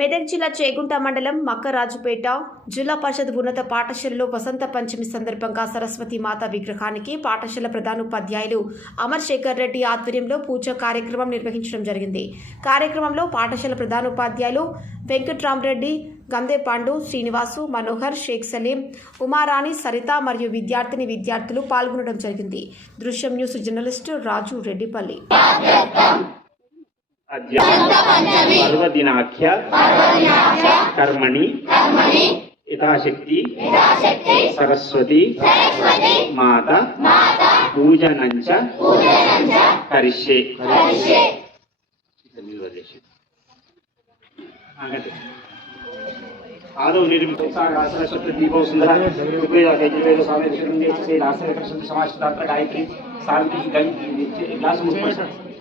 మెదక్ జిల్లా చేగుంట మండలం మక్కరాజుపేట జిల్లా పరిషత్ ఉన్నత పాఠశాలలో వసంత పంచమి సందర్భంగా సరస్వతి మాత విగ్రహానికి పాఠశాల ప్రధానోపాధ్యాయులు అమర్ శేఖర్ రెడ్డి ఆధ్వర్యంలో పూజ కార్యక్రమం నిర్వహించడం జరిగింది. కార్యక్రమంలో పాఠశాల ప్రధానోపాధ్యాయులు వెంకట్రామరెడ్డి, గందే పాండు, శ్రీనివాసు, మనోహర్, షేక్ సలీం, ఉమారాణి, సరిత మరియు విద్యార్థులు పాల్గొనడం జరిగింది. దృశ్యం న్యూస్ జర్నలిస్టు రాజు రెడ్డిపల్లి. पर्वदिनाख्य कर्मणि यथाशक्ति सरस्वती माता पूजनञ्च करिष्ये. आदौ निर्मित सरस्वती दीपो सुंदर गायत्री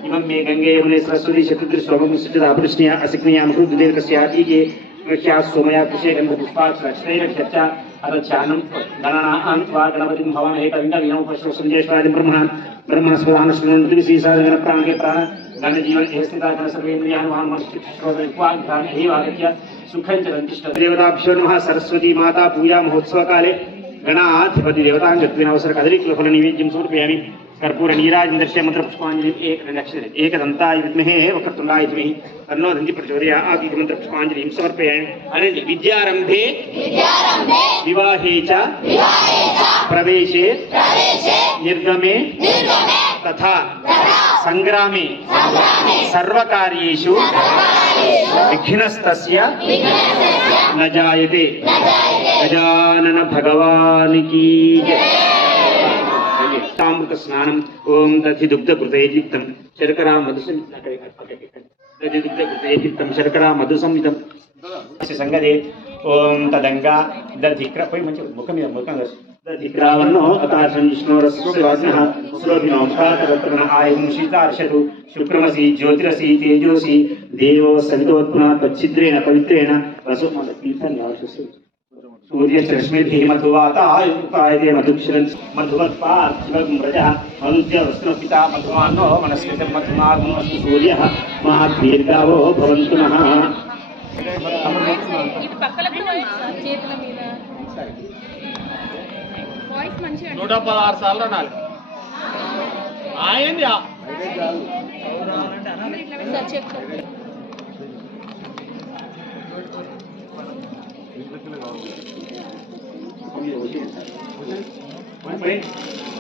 इमं मे गंगे यमुने सरस्वती शतद्र सोमं सुचितापृष्णिया असिक्नियां हृददेवकस्याति के वक्ष्या सोमया कृषे गन्धपुष्पाक्षरैरक्षच्च अरचानं गणनां त्वा गणपतिं भवामहे कविं कविनं पशु संजयेश्वरादिं ब्रह्मस्वदानश्रुण्वन्ति श्रीसाधन प्राणके प्राण गणजीवन स्थिता गण सर्वेन्द्रियान् वाहनमश्चित्श्रोतविक्वान् एवागत्य सुखं च रन्तिष्ठ देवताभ्यो नमः. सरस्वती माता पूजा महोत्सव काले गणाधिपति देवतांगत्वेनावसर कदलीफल नैवेद्यं समर्पयामि. कर्पूर नीराजं दर्शय मंत्र पुष्पांजलि एकदन्ताय विद्महे वक्रतुण्डाय धीमहि तन्नो दन्ति प्रचोदयात्. मंत्र पुष्पांजलिं समर्पयामि. अनन्तरं विद्यारंभे विवाहे च प्रवेशे निर्गमे तथा संग्रामे सर्वकार्येषु विघ्नस्तस्य न जायते. गजानन भगवान की अमृत स्नानम ओम दधि दुग्ध घृतयुक्तम शर्करा शर्करा मधुसंयुक्तम संगदे ओम तदंगा दधिक्र कोई मंच मुखम दधिक्रावन्नो अताशं विष्णोरस्वाग्नः सुरभिनोष्टातरत्न आयुं शीतार्षतु शुक्रमसि ज्योतिरसि तेजोसि देवो सवितोत्पुना तच्छिद्रेण पवित्रेण वसुमतीर्थन्यासस्य सूर्यरश्मिभिः मधुवातायुक्तायते मधुक्षरन् मधुवत्पार्थिवं व्रजः मनुज्यवस्त्रपिता मधुमानो वनस्पतिं मधुमागमो सूर्यः महादीर्घावो भवन्तु नः. నూట 16 సార్లు అనాలి. ఆయంది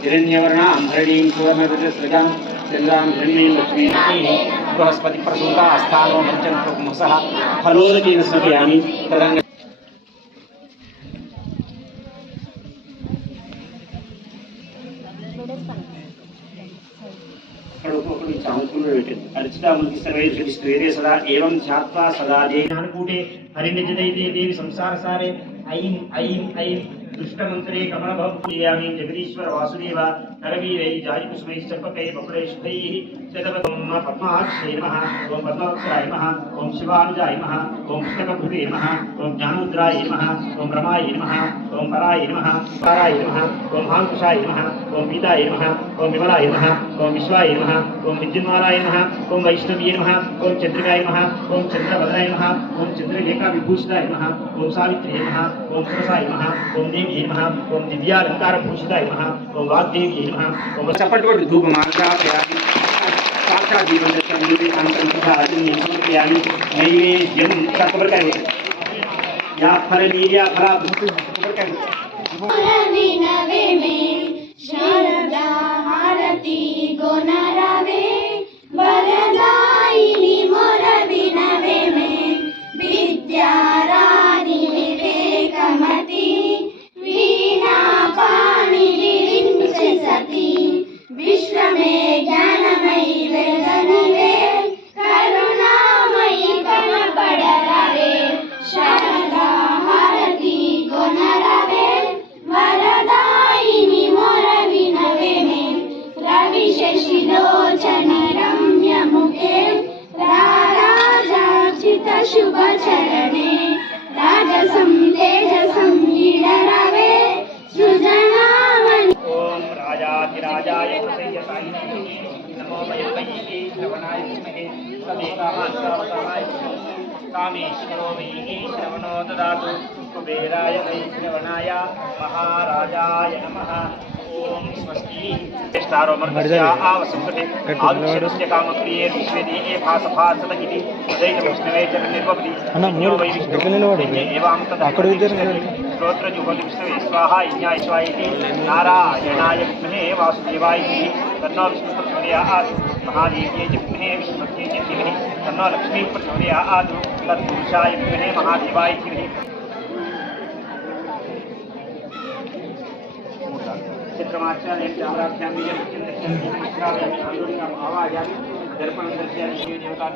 हिरण्यवर्णां हरिणीं सुवर्णरजस्रजां चन्द्रां हिरण्यं लक्ष्मीं बृहस्पति प्रसूता स्थानो मञ्चन्तुमुसः फलोदकेन स्मृतयामि. तदङ्ग अर्चितामूर्ति सर्वैर्षिस्त्वेरे सदा एवं ध्यात्वा सदा ज्ञानकूटे हरिनिजदैते देवी संसारसारे ऐं ऐं ऐं दुष्टमन्त्रे कमलभवयामि. जगदीश्वर वासुदेव नरवीरै जायकुसुमैः चर्पकैः बकुलैः शतपथं पद्माक्षै नमः. ओं पद्मवक्षाय नमः. ओं शिवानुजाय नमः. ओं पुस्तकभृते नमः. ओं ज्ञानमुद्राय नमः. ओं रमाय नमः. ओं पराय नमः. पाराय नमः. ओं महांकुशाय नमः. ओं पीताय नमः. ओं विमलाय नमः. ओं विश्वाय नमः. ओं विद्युन्मालाय नमः. ओं वैष्णव्ये नमः. ओं चन्द्रिकाय नमः. ओं चन्द्रभद्राय नमः. ओं चन्द्रलेखाविभूषिताय नमः. ओं सावित्र्यै नमः. ओं सरसाय नमः. ओं देव्यै नमः. ओं दिव्यालङ्कारभूषिताय नमः. ओं वाग्देव्यै नमः. ओं चपट्वट् धूपमार्गापयामि. साक्षात् जीवनदर्शनं विवेकानन्दं तथा अजन्यं समर्पयामि. नैवेद्यं सर्वप्रकारे या फलनीया फला सर्वप्रकारे शारदा हारती गोनरवे वरदायिनी मोर विनवे में विद्याराणि विवेकमती वीणा पाणि विरिञ्चि सती विश्व में ज्ञानमयी वेदनिवे करुणामयी कनपडरवे शारदा हारती गोनरवे वरदायिनी मोर विनवे में रवि शशिलोचने रम्य मुखे राराजार्चित शुभ चरणे राजसं तेजसं ईडरवे सृजनामणि. ओम राजाधिराजाय नमो वयं श्रवणाय विद्महे तदेकामान्तरावताराय कामेश्वरो वै श्रवणो ददातु कुबेराय वै श्रवणाय महाराजाय नमः ओम स्वस्ति स्टारो मर्त्या आवसंकटे आदिशस्य कामप्रिये विश्वेदीये भासभासतगिति उदयित विष्णवे च निर्वपति अन्यो वै विष्णु एवं तदः स्तोत्र जुहोति विष्णवे स्वाहा यज्ञाय स्वायेति नारायणाय विद्महे वासुदेवाय तन्नो विष्णु प्रचोदयात् महादेव्यै च विद्महे विष्णुपत्यै च धीमहि तन्नो लक्ष्मी प्रचोदयात् तत्पुरुषाय विद्महे महादेवाय धीमहि चित्रमाचार्य चामराभ्याम आवाज दर्पण दर्शन देवता